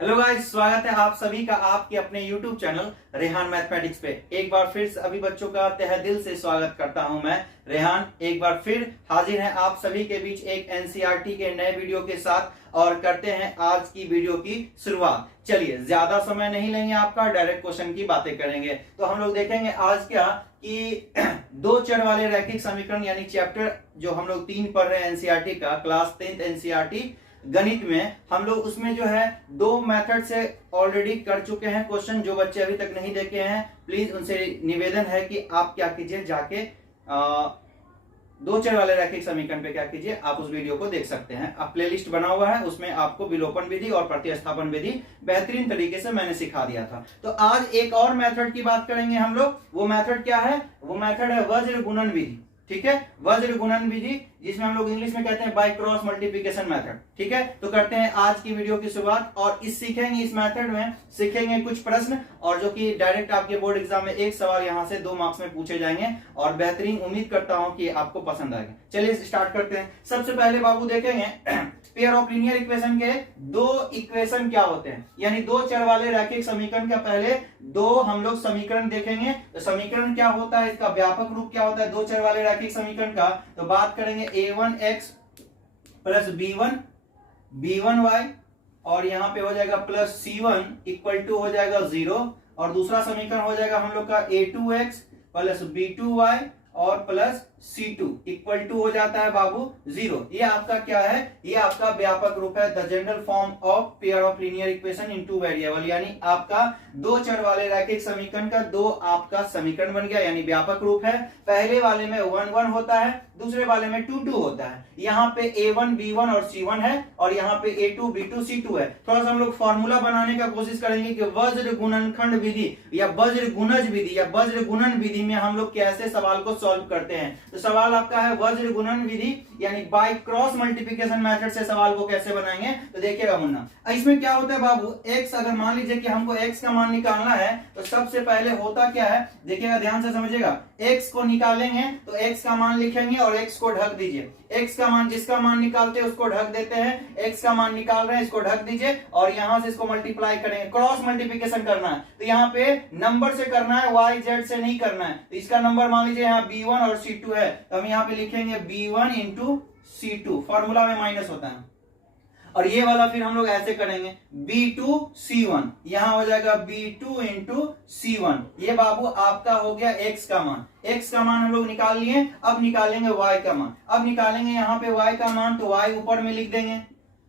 Hello guys, स्वागत है आप सभी का आपके अपने YouTube चैनल रेहान मैथमेटिक्स पे। एक बार फिर सभी बच्चों का तहे दिल से स्वागत करता हूं मैं रेहान। एक बार फिर हाजिर है आप सभी के बीच एक एनसीईआरटी के नए वीडियो के साथ और करते हैं आज की वीडियो की शुरुआत। चलिए, ज्यादा समय नहीं लेंगे आपका, डायरेक्ट क्वेश्चन की बातें करेंगे। तो हम लोग देखेंगे आज क्या कि दो चर वाले रैखिक समीकरण यानी चैप्टर जो हम लोग 3 पढ़ रहे हैं एनसीईआरटी का, क्लास 10th एनसीईआरटी गणित में, हम लोग उसमें जो है दो मेथड से ऑलरेडी कर चुके हैं क्वेश्चन। जो बच्चे अभी तक नहीं देखे हैं प्लीज उनसे निवेदन है कि आप क्या कीजिए, जाके दो चर वाले रैखिक समीकरण पे क्या कीजिए, आप उस वीडियो को देख सकते हैं। अब प्लेलिस्ट बना हुआ है, उसमें आपको विलोपन विधि और प्रतिस्थापन विधि बेहतरीन तरीके से मैंने सिखा दिया था। तो आज एक और मेथड की बात करेंगे हम लोग। वो मेथड क्या है? वो मेथड है वज्र गुणन विधि। ठीक है, वज्र गुणन विधि, जिसमें हम लोग इंग्लिश में कहते हैं बाय क्रॉस मल्टीप्लिकेशन मेथड। ठीक है, तो करते हैं आज की वीडियो की शुरुआत और इस मेथड में सीखेंगे कुछ प्रश्न, और जो कि डायरेक्ट आपके बोर्ड एग्जाम में एक सवाल यहां से 2 मार्क्स में पूछे जाएंगे और बेहतरीन उम्मीद करता हूं कि आपको पसंद आएगा। चलिए स्टार्ट करते हैं। सबसे पहले बाबू देखेंगे पेयर ऑफ लीनियर इक्वेशन के दो इक्वेशन क्या होते हैं, यानी दो चर वाले रैखिक समीकरण का पहले दो हम लोग समीकरण देखेंगे। तो समीकरण क्या होता है, इसका व्यापक रूप क्या होता है दो चर वाले रैखिक समीकरण का, तो बात करेंगे a1x प्लस b1y और यहां पे हो जाएगा प्लस c1 इक्वल टू हो जाएगा 0, और दूसरा समीकरण हो जाएगा हम लोग का a2x प्लस b2y और प्लस c2 इक्वल टू हो जाता है बाबू 0। ये आपका क्या है? ये आपका व्यापक रूप है, the general form of pair of linear equation in two variable, यानी आपका दो चर वाले रैखिक समीकरण का दो आपका समीकरण बन गया, यानी व्यापक रूप है। पहले वाले में 1 1 होता है, दूसरे वाले में 2 2 होता है। यहाँ पे a1 b1 और c1 है और यहाँ पे a2 b2 c2 है। थोड़ा सा हम लोग फॉर्मूला बनाने का कोशिश करेंगे कि वज्र गुणनखंड विधि या वज्र गुणज विधि या वज्र गुणन विधि में हम लोग कैसे सवाल को सॉल्व करते हैं। तो सवाल आपका है वज्र गुणन विधि यानी बाय क्रॉस मल्टीप्लिकेशन मेथड से सवाल को कैसे बनाएंगे। तो देखिएगा मुन्ना, इसमें क्या होता है बाबू, x अगर मान लीजिए कि हमको x का मान निकालना है तो सबसे पहले होता क्या है, देखिएगा ध्यान से समझिएगा। x को निकालेंगे तो x का मान लिखेंगे और x को ढक दीजिए। x का मान जिसका मान निकालते हैं उसको ढक देते हैं, x का मान निकाल रहे हैं इसको ढक दीजिए और यहां से इसको मल्टीप्लाई करेंगे। क्रॉस मल्टीप्लिकेशन करना है तो यहाँ पे नंबर से करना है, y z से नहीं करना है। तो इसका नंबर मान लीजिए यहाँ b1 और c2 है, तो हम यहाँ पे लिखेंगे b1 इंटू c2, फॉर्मूला में माइनस होता है। और ये वाला फिर हम लोग ऐसे करेंगे b2 c1, यहां हो जाएगा b2 इंटू c1। ये बाबू आपका हो गया x का मान। x का मान हम लोग निकाल लिए, अब निकालेंगे y का मान। अब निकालेंगे यहाँ पे y का मान, तो y ऊपर में लिख देंगे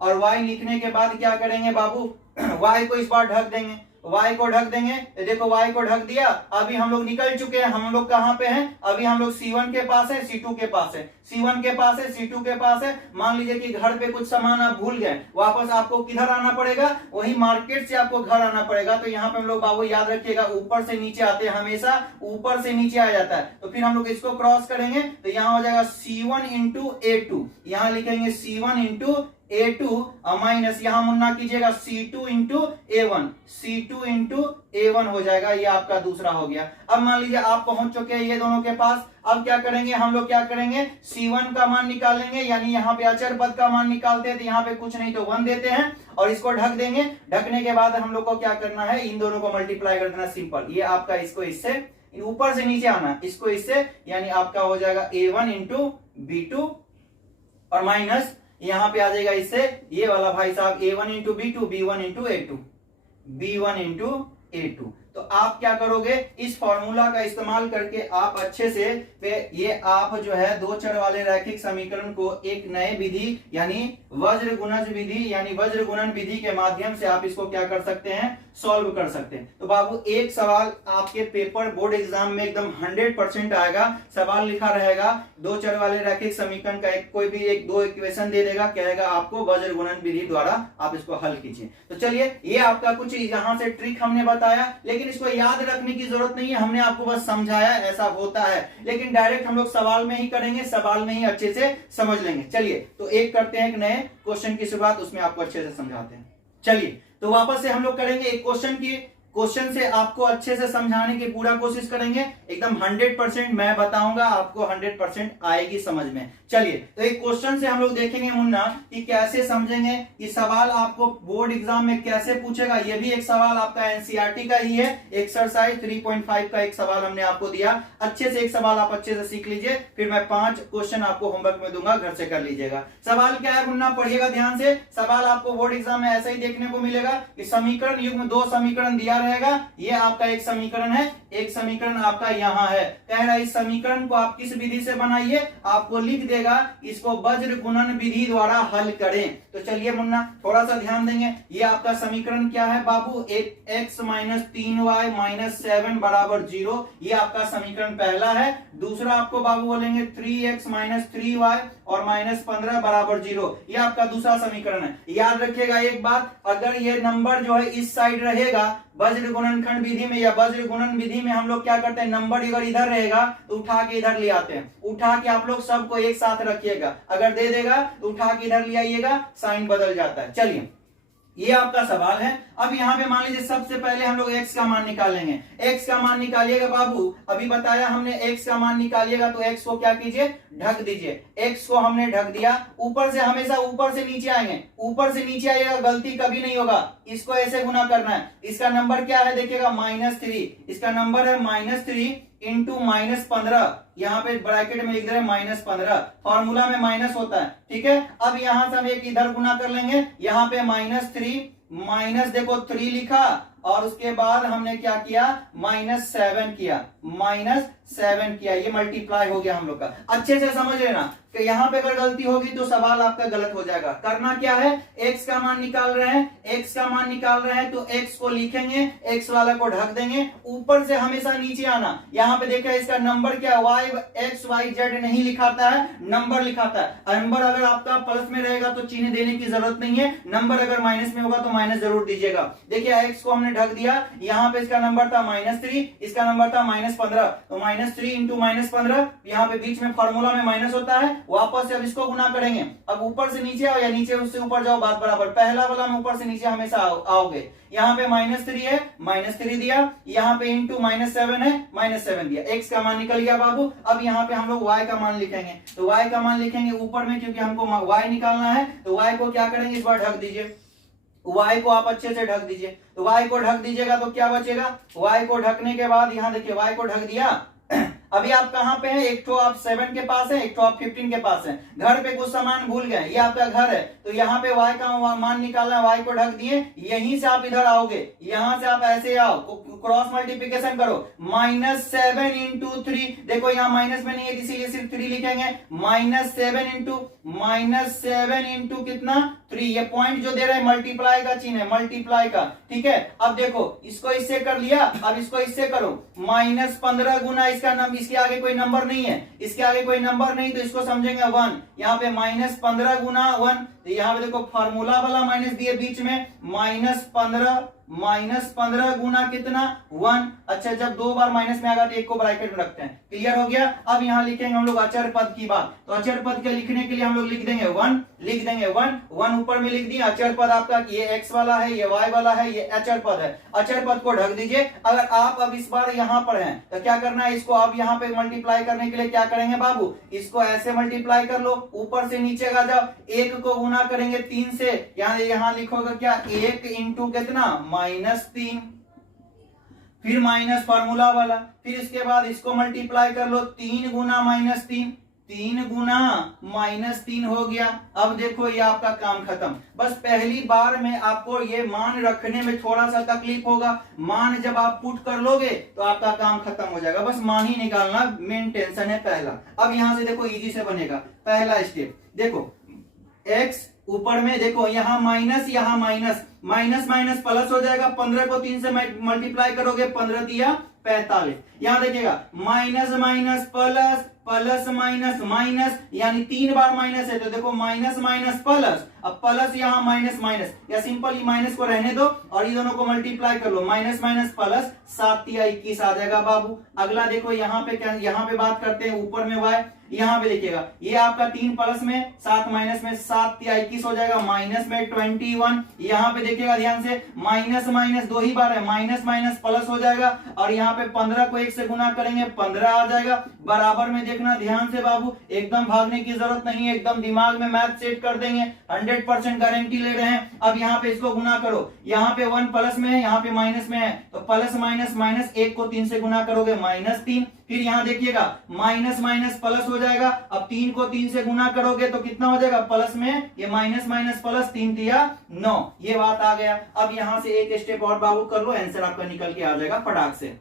और y लिखने के बाद क्या करेंगे बाबू y को इस बार ढक देंगे, y को ढक देंगे। देखो y को ढक दिया, अभी हम लोग निकल चुके हैं। हम लोग कहां पे हैं? अभी हम लोग c1 के पास है, c2 के पास है, c1 के पास है, c2 के पास है। मान लीजिए कि घर पे कुछ सामान आप भूल गए, वापस आपको किधर आना पड़ेगा? वही मार्केट से आपको घर आना पड़ेगा। तो यहाँ पे हम लोग बाबू याद रखिएगा, ऊपर से नीचे आते हैं, हमेशा ऊपर से नीचे आ जाता है। तो फिर हम लोग इसको क्रॉस करेंगे तो यहाँ हो जाएगा c1 इंटू a2, यहाँ लिखेंगे c1 इंटू a2 माइनस यहाँ मुन्ना कीजिएगा c2 into a1, c2 into a1 हो जाएगा। ये आपका दूसरा हो गया। अब मान लीजिए आप पहुंच चुके हैं ये दोनों के पास। अब क्या करेंगे हम लोग, क्या करेंगे c1 का मान निकालेंगे, यानी यहाँ पे अचर पद का मान निकालते हैं तो यहाँ पे कुछ नहीं तो 1 देते हैं और इसको ढक देंगे। ढकने के बाद हम लोग को क्या करना है, इन दोनों को मल्टीप्लाई कर देना, सिंपल। ये आपका इसको इससे ऊपर से नीचे आना, इसको इससे, यानी आपका हो जाएगा a1 इंटू b2 और माइनस यहां पे आ जाएगा इससे ये वाला भाई साहब a1 into b2, b1 into a2, b1 into a2। तो आप क्या करोगे, इस फॉर्मूला का इस्तेमाल करके आप अच्छे से ये आप जो है दो चर वाले रैखिक समीकरण को एक नए विधि यानी वज्र गुणज विधि यानी वज्र गुणन विधि के माध्यम से आप इसको क्या कर सकते हैं, सॉल्व कर सकते हैं। तो बाबू एक सवाल आपके पेपर बोर्ड एग्जाम में एकदम 100% आएगा। सवाल लिखा रहेगा दो चर वाले रैखिक समीकरण का कोई भी एक दो इक्वेशन दे देगा, कहेगा आपको वज्र गुणन विधि द्वारा आप इसको हल कीजिए। तो चलिए, ये आपका कुछ यहाँ से ट्रिक हमने बताया, लेकिन इसको याद रखने की जरूरत नहीं है, हमने आपको बस समझाया ऐसा होता है। लेकिन डायरेक्ट हम लोग सवाल में ही करेंगे, सवाल में ही अच्छे से समझ लेंगे। चलिए तो एक करते हैं एक नए क्वेश्चन की शुरुआत, उसमें आपको अच्छे से समझाते हैं। चलिए तो वापस से हम लोग करेंगे एक क्वेश्चन से आपको अच्छे से समझाने की पूरा कोशिश करेंगे, एकदम 100% मैं बताऊंगा, आपको 100% आएगी समझ में। चलिए तो एक क्वेश्चन से हम लोग देखेंगे मुन्ना कि कैसे समझेंगे, कि सवाल आपको बोर्ड एग्जाम में कैसे पूछेगा। ये भी एक सवाल आपका एनसीईआरटी का ही है, एक्सरसाइज 3.5 का एक सवाल हमने आपको दिया। अच्छे से एक सवाल आप अच्छे से सीख लीजिए, फिर मैं 5 क्वेश्चन आपको होमवर्क में दूंगा, घर से कर लीजिएगा। सवाल क्या है मुन्ना, पढ़िएगा ध्यान से। सवाल आपको बोर्ड एग्जाम में ऐसा ही देखने को मिलेगा कि समीकरण युग्म 2 समीकरण दिया रहेगा। ये आपका एक समीकरण है, एक समीकरण आपका यहाँ है। कह रहा है इस समीकरण को आप किस विधि से बनाइए, आपको लिख देगा इसको वज्र गुणन विधि द्वारा हल करें। तो चलिए मुन्ना थोड़ा सा ध्यान देंगे। ये आपका समीकरण क्या है बाबू, x माइनस 3y माइनस 7 बराबर 0, ये आपका समीकरण पहला है। दूसरा आपको बाबू बोलेंगे 3x माइनस 3y और माइनस 15 बराबर 0, ये आपका दूसरा समीकरण है। याद रखिएगा एक बात, अगर ये नंबर जो है इस साइड रहेगा वज्र गुणनखंड विधि में या वज्र गुणन विधि में, हम लोग क्या करते हैं, नंबर अगर इधर रहेगा तो उठा के इधर ले आते हैं। उठा के आप लोग सबको एक साथ रखिएगा, अगर दे देगा तो उठा के इधर ले आइएगा, साइन बदल जाता है। चलिए ये आपका सवाल है। अब यहाँ पे मान लीजिए सबसे पहले हम लोग x का मान निकालेंगे। x का मान निकालिएगा बाबू, अभी बताया हमने x का मान निकालिएगा तो x को क्या कीजिए, ढक दीजिए। x को हमने ढक दिया, ऊपर से हमेशा ऊपर से नीचे आएंगे, ऊपर से नीचे आइएगा, गलती कभी नहीं होगा। इसको ऐसे गुना करना है। इसका नंबर क्या है देखिएगा -3, इसका नंबर है -3 इंटू -15, यहाँ पे ब्रैकेट में लिख रहे हैं -15, फॉर्मूला में माइनस होता है, ठीक है। अब यहां से हम एक इधर गुना कर लेंगे, यहाँ पे -3 माइनस देखो 3 लिखा और उसके बाद हमने क्या किया, -7 किया, -7 किया, ये मल्टीप्लाई हो गया हम लोग का। अच्छे से समझ लेना कि यहाँ पे अगर गलती होगी तो सवाल आपका गलत हो जाएगा। करना क्या है, x का मान निकाल रहे हैं, x का मान निकाल रहे हैं तो x को लिखेंगे, x वाला को ढक देंगे, ऊपर से हमेशा नीचे आना। यहाँ पे देखिए इसका नंबर क्या है, y नहीं लिखाता है, नंबर लिखाता है। नंबर अगर आपका प्लस में रहेगा तो चिन्ह देने की जरूरत नहीं है, नंबर अगर माइनस में होगा तो माइनस जरूर दीजिएगा। देखिए x को हमने ढक दिया, यहाँ पे इसका नंबर था -3, इसका नंबर था -15, तो -3 इंटू -15, यहाँ पे बीच में फॉर्मूला में माइनस होता है। वापस से अब इसको गुना करेंगे, अब ऊपर से नीचे आओ या नीचे उससे ऊपर जाओ, बात बराबर। पहला वाला में ऊपर से नीचे हमेशा आओगे। यहाँ पे -3 है, -3 दिया, यहाँ पे इंटू -7 है, -7 दिया। x का मान निकल गया बाबू। अब यहाँ पे हम लोग y का मान लिखेंगे, तो y का मान लिखेंगे ऊपर में, क्योंकि हमको y निकालना है। तो y को क्या करेंगे, इस बार ढक दीजिए, y को आप अच्छे से ढक दीजिए। तो y को ढक दीजिएगा तो क्या बचेगा, y को ढकने के बाद यहाँ देखिए y को ढक दिया। अभी आप कहां पे हैं, एक तो आप 7 के पास है, एक तो आप 15 के पास है। घर पे कुछ सामान भूल गए, ये आपका घर है, तो यहाँ पे y का मान निकालना है, y को ढक दिए। यहीं से आप इधर आओगे, यहां से आप ऐसे आओ, क्रॉस मल्टीप्लिकेशन करो, -7 इंटू 3, देखो यहाँ माइनस में नहीं है इसीलिए सिर्फ 3 लिखेंगे, -7 इंटू कितना 3, ये पॉइंट जो दे रहे हैं मल्टीप्लाई का चिन्ह है, मल्टीप्लाई का, ठीक है। अब देखो इसको इससे कर लिया, अब इसको इससे करो, -15 गुना इसका नंबर, इसके आगे कोई नंबर नहीं है, इसके आगे कोई नंबर नहीं, तो इसको समझेंगे 1। यहाँ पे -15 गुना 1, तो यहाँ पे देखो फॉर्मूला वाला माइनस दिए बीच में, -15 गुना कितना 1। अच्छा, जब 2 बार माइनस में आएगा तो एक को ब्रैकेट में रखते हैं, क्लियर हो गया। अब यहाँ लिखेंगे हम लोग अचर पद की बात, तो अचर पद के लिखने के लिए हम लोग लिख देंगे 1, लिख देंगे 1 ऊपर में लिख दिया। अचर पद आपका ये x वाला है, ये y वाला है, ये अचर पद है, अचर पद को ढक दीजिए। अगर आप अब इस बार यहाँ पर हैं तो क्या करना है, इसको अब यहाँ पे मल्टीप्लाई करने के लिए क्या करेंगे बाबू, इसको ऐसे मल्टीप्लाई कर लो, ऊपर से नीचे का जब 1 को गुना करेंगे 3 से, यहाँ लिखोगे क्या 1 इंटू कितना -3, फिर माइनस फार्मूला वाला, फिर इसके बाद इसको मल्टीप्लाई कर लो, 3 गुना -3, 3 गुना -3 हो गया। अब देखो ये आपका काम खत्म। बस पहली बार में आपको ये मान रखने में थोड़ा सा तकलीफ होगा, मान जब आप पुट कर लोगे तो आपका काम खत्म हो जाएगा। बस मान ही निकालना मेन टेंशन है पहला। अब यहां से देखो इजी से बनेगा पहला स्टेप, देखो x ऊपर में देखो, यहाँ माइनस, यहाँ माइनस, माइनस प्लस हो जाएगा। 15 को 3 से मल्टीप्लाई करोगे, 15 दिया 45। यहाँ देखिएगा minus minus plus, plus minus minus, यानी 3 बार माइनस है, तो देखो माइनस माइनस प्लस, अब प्लस यहाँ माइनस माइनस, या सिंपल ये माइनस को रहने दो और ये दोनों को मल्टीप्लाई कर लो, माइनस माइनस प्लस 7 या 21 आ जाएगा बाबू। अगला देखो यहाँ पे क्या, यहाँ पे बात करते हैं ऊपर में y, यहाँ पे देखिएगा ये आपका 3 प्लस में 7 माइनस में 7 या 21 हो जाएगा, माइनस में 21। यहाँ पे देखिएगा ध्यान से माइनस माइनस 2 ही बार है, माइनस माइनस प्लस हो जाएगा और यहाँ पे 15 को 1 से गुना करेंगे 15 आ जाएगा। बराबर में देखना ध्यान से बाबू, एकदम भागने की जरूरत नहीं है, एकदम दिमाग में मैथ सेट कर देंगे, 100% गारंटी ले रहे हैं। अब यहाँ पे इसको गुना करो, यहाँ पे 1 प्लस में है, यहाँ पे माइनस में है, तो प्लस माइनस माइनस 1 को 3 से गुना करोगे -3। फिर यहाँ देखिएगा माइनस माइनस प्लस हो जाएगा, अब 3 को 3 से गुना करोगे तो कितना हो जाएगा प्लस में, ये माइनस माइनस प्लस 3 तिया 9, ये बात आ गया। अब यहाँ से एक स्टेप और बाबू कर लो, आंसर आपका निकल के आ जाएगा फटाक से।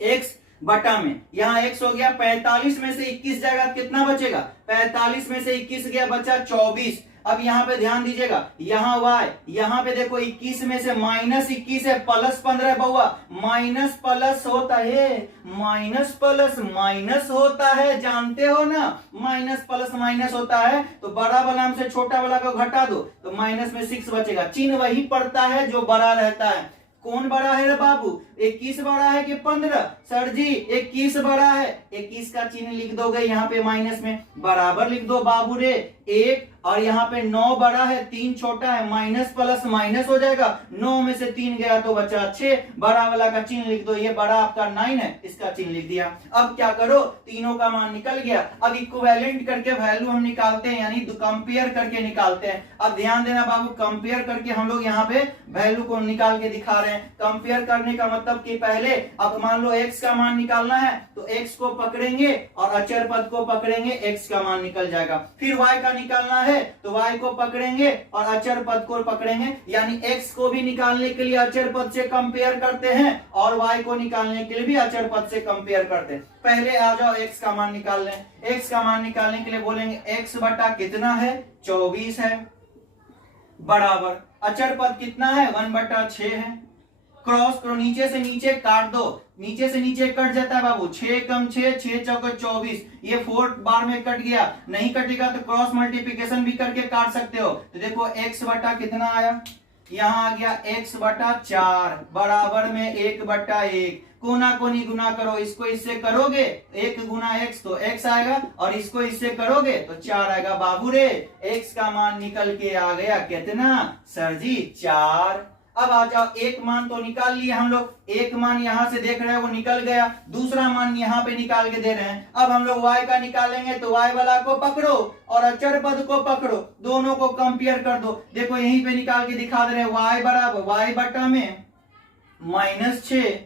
x बटा में यहाँ x हो गया 45 में से 21 जाएगा, कितना बचेगा 45 में से 21 गया, बचा 24। अब यहाँ पे ध्यान दीजिएगा, यहाँ y, यहाँ पे देखो 21 में से -21 है, प्लस 15 बउआ, माइनस प्लस होता है, माइनस प्लस माइनस होता है, जानते हो ना, माइनस प्लस माइनस होता है। तो बड़ा वाला से छोटा वाला को घटा दो तो माइनस में 6 बचेगा, चिन्ह वही पड़ता है जो बड़ा रहता है। कौन बड़ा है रे बाबू, 21 बड़ा है कि 15? सर जी 21 बड़ा है, 21 का चिन्ह लिख दोगे यहाँ पे माइनस में, बराबर लिख दो बाबू रे 1, और यहाँ पे 9 बड़ा है 3 छोटा है, माइनस प्लस माइनस हो जाएगा, 9 में से 3 गया तो बचा 6, बड़ा वाला का चिन्ह लिख दो, ये बड़ा आपका 9 है, इसका चिन्ह लिख दिया। अब क्या करो, तीनों का मान निकल गया। अब इक्विवेलेंट करके वैल्यू हम निकालते हैं, यानी कंपेयर करके निकालते हैं। अब ध्यान देना बाबू, कंपेयर करके हम लोग यहाँ पे वैल्यू को निकाल के दिखा रहे हैं। कंपेयर करने का मतलब कि पहले अब मान लो x का मान निकालना है तो x को पकड़ेंगे और अचर पद को पकड़ेंगे, x का मान निकल जाएगा। फिर y का निकालना है तो y को पकड़ेंगे और अचर पद को पकड़ेंगे, यानी x को भी निकालने के लिए अचर पद से कंपेयर करते हैं और y को निकालने के लिए भी अचर पद से कंपेयर करते हैं। पहले आ जाओ x का मान निकाल लें। x का मान निकालने के लिए बोलेंगे x बटा कितना है 24 है, बराबर अचर पद कितना है 1 बटा 6 है, क्रॉस करो, नीचे से नीचे काट दो, नीचे से नीचे कट जाता है बाबू, 6 कम 6, 6 चौके 24, ये 4 बार में कट गया, नहीं कटेगा तो क्रॉस मल्टीप्लिकेशन भी करके काट सकते हो। तो देखो x बटा कितना आया, यहाँ आ गया x बटा 4, बराबर में 1 बटा 1, कोना कोनी गुना करो, इसको इससे करोगे 1 गुना x तो x आएगा और इसको इससे करोगे तो 4 आएगा। बाबू रे x का मान निकल के आ गया कितना सर जी 4। अब आ जाओ, एक मान तो निकाल लिए हम लोग, एक मान यहां से देख रहे हैं वो निकल गया, दूसरा मान यहाँ पे निकाल के दे रहे हैं। अब हम लोग y का निकालेंगे तो y वाला को पकड़ो और अचर पद को पकड़ो, दोनों को कंपेयर कर दो। देखो यहीं पे निकाल के दिखा दे रहे हैं, y बराबर y बटा में -6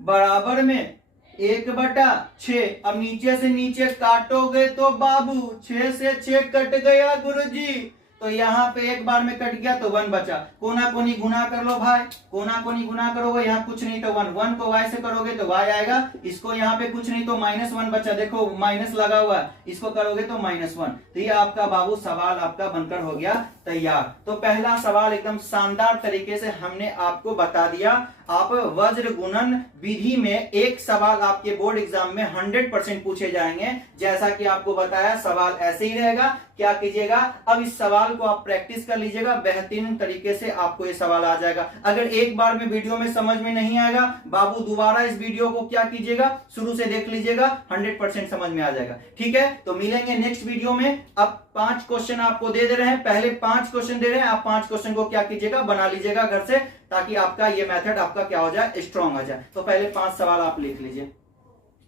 बराबर में 1 बटा 6। अब नीचे से नीचे काटोगे तो बाबू 6 से 6 कट गया गुरुजी, तो यहाँ पे एक बार में कट गया तो 1 बचा, कोना कोनी गुना कर लो भाई, कोना कोनी गुना करोगे यहाँ कुछ नहीं तो 1, 1 को y से करोगे तो y आएगा, इसको यहाँ पे कुछ नहीं तो -1 बचा, देखो माइनस लगा हुआ है, इसको करोगे तो -1। तो ये आपका बाबू सवाल आपका बनकर हो गया तैयार। तो पहला सवाल एकदम शानदार तरीके से हमने आपको बता दिया। आप वज्र गुणन विधि में एक सवाल आपके बोर्ड एग्जाम में 100% पूछे जाएंगे, जैसा कि आपको बताया सवाल ऐसे ही रहेगा। क्या कीजिएगा, अब इस सवाल को आप प्रैक्टिस कर लीजिएगा, बेहतरीन तरीके से आपको ये सवाल आ जाएगा। अगर एक बार में वीडियो में समझ में नहीं आएगा बाबू, दोबारा इस वीडियो को क्या कीजिएगा शुरू से देख लीजिएगा, 100% समझ में आ जाएगा। ठीक है, तो मिलेंगे नेक्स्ट वीडियो में। अब 5 क्वेश्चन आपको दे रहे हैं, पहले 5 क्वेश्चन दे रहे हैं, आप 5 क्वेश्चन को क्या कीजिएगा बना लीजिएगा घर से, ताकि आपका ये मेथड आपका क्या हो जाए स्ट्रॉन्ग आ जाए। तो पहले 5 सवाल आप लिख लीजिए।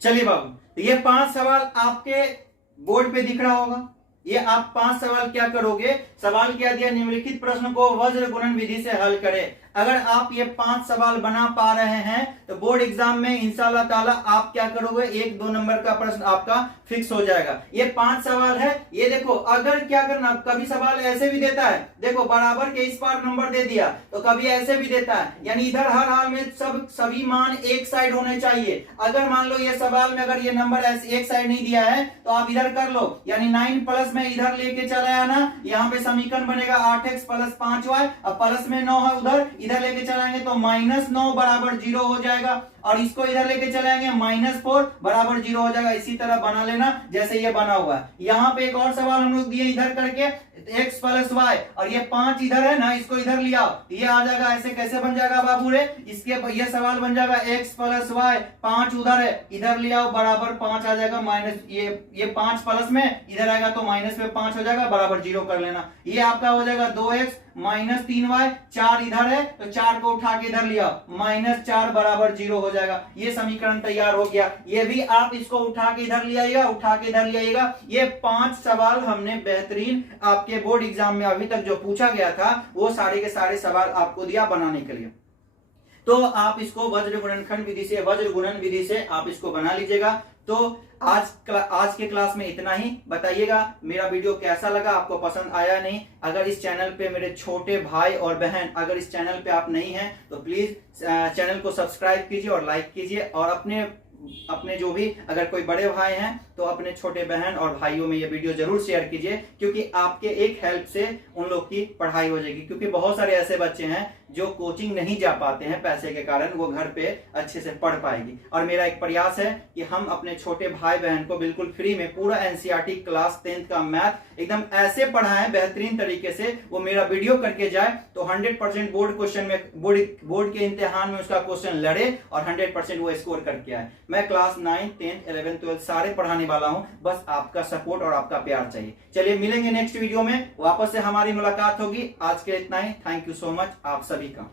चलिए बाबू, तो ये 5 सवाल आपके बोर्ड पे दिख रहा होगा। ये आप 5 सवाल क्या करोगे, सवाल क्या दिया, निम्नलिखित प्रश्न को वज्र गुणन विधि से हल करें। अगर आप ये 5 सवाल बना पा रहे हैं तो बोर्ड एग्जाम में इंशाल्लाह ताला आप क्या करोगे, 1-2 नंबर का प्रश्न आपका फिक्स हो जाएगा। ये 5 सवाल है, ये देखो अगर क्या करना, कभी सवाल ऐसे भी देता है, देखो बराबर के इस पार नंबर दे दिया, तो कभी ऐसे भी देता है, यानी इधर हर हाल में सभी मान एक साइड होने चाहिए। अगर मान लो ये सवाल में अगर ये नंबर ऐसे एक साइड नहीं दिया है तो आप इधर कर लो, यानी 9 प्लस में इधर लेके चला आना, यहाँ पे समीकरण बनेगा 8x + 5y, अब प्लस में 9 है उधर, इधर लेके चलाएंगे तो -9 बराबर 0 हो जाएगा। और इसको इधर लेके चलाएंगे -4 बराबर 0 हो जाएगा। इसी तरह बना लेना जैसे ये बना हुआ है। यहाँ पे एक और सवाल हम लोग दिए इधर करके x + y और ये 5 इधर है ना, इसको इधर लिया ये आ जाएगा। ऐसे कैसे बन जाएगा बाबू रे? इसके ये सवाल बन जाएगा x + y, 5 उधर है इधर लिया बराबर 5 आ जाएगा, माइनस ये 5 प्लस में इधर आएगा तो माइनस में 5 हो जाएगा बराबर 0 कर लेना। ये आपका हो जाएगा 2x - 3y, 4 इधर है तो 4 को उठा के इधर लिया -4 बराबर 0 हो जाएगा। ये समीकरण तैयार हो गया। ये भी आप इसको उठा के इधर ले आइएगा, उठा के इधर ले आइएगा। ये 5 सवाल हमने बेहतरीन आपके बोर्ड एग्जाम में अभी तक जो पूछा गया था वो सारे के सारे सवाल आपको दिया बनाने के लिए। तो आप इसको वज्र गुणनखंड विधि से, वज्र गुणन विधि से आप इसको बना लीजिएगा। तो आज के क्लास में इतना ही। बताइएगा मेरा वीडियो कैसा लगा, आपको पसंद आया नहीं। अगर इस चैनल पे मेरे छोटे भाई और बहन अगर इस चैनल पे आप नहीं हैं तो प्लीज चैनल को सब्सक्राइब कीजिए और लाइक कीजिए, और अपने जो भी अगर कोई बड़े भाई हैं तो अपने छोटे बहन और भाइयों में ये वीडियो जरूर शेयर कीजिए, क्योंकि आपके एक हेल्प से उन लोग की पढ़ाई हो जाएगी। क्योंकि बहुत सारे ऐसे बच्चे हैं जो कोचिंग नहीं जा पाते हैं पैसे के कारण, वो घर पे अच्छे से पढ़ पाएगी। और मेरा एक प्रयास है कि हम अपने छोटे भाई बहन को बिल्कुल फ्री में पूरा एनसीईआरटी क्लास 10th का मैथ एकदम ऐसे पढ़ाएं बेहतरीन तरीके से, वो मेरा वीडियो करके जाए तो 100% बोर्ड क्वेश्चन में, बोर्ड के इम्तिहान में उसका क्वेश्चन लड़े और 100% वो स्कोर करके आए। मैं क्लास 9, 10th, 11th, 12th सारे पढ़ाने वाला हूं, बस आपका सपोर्ट और आपका प्यार चाहिए। चलिए मिलेंगे नेक्स्ट वीडियो में, वापस से हमारी मुलाकात होगी। आज के इतना ही। थैंक यू सो मच आप सभी का।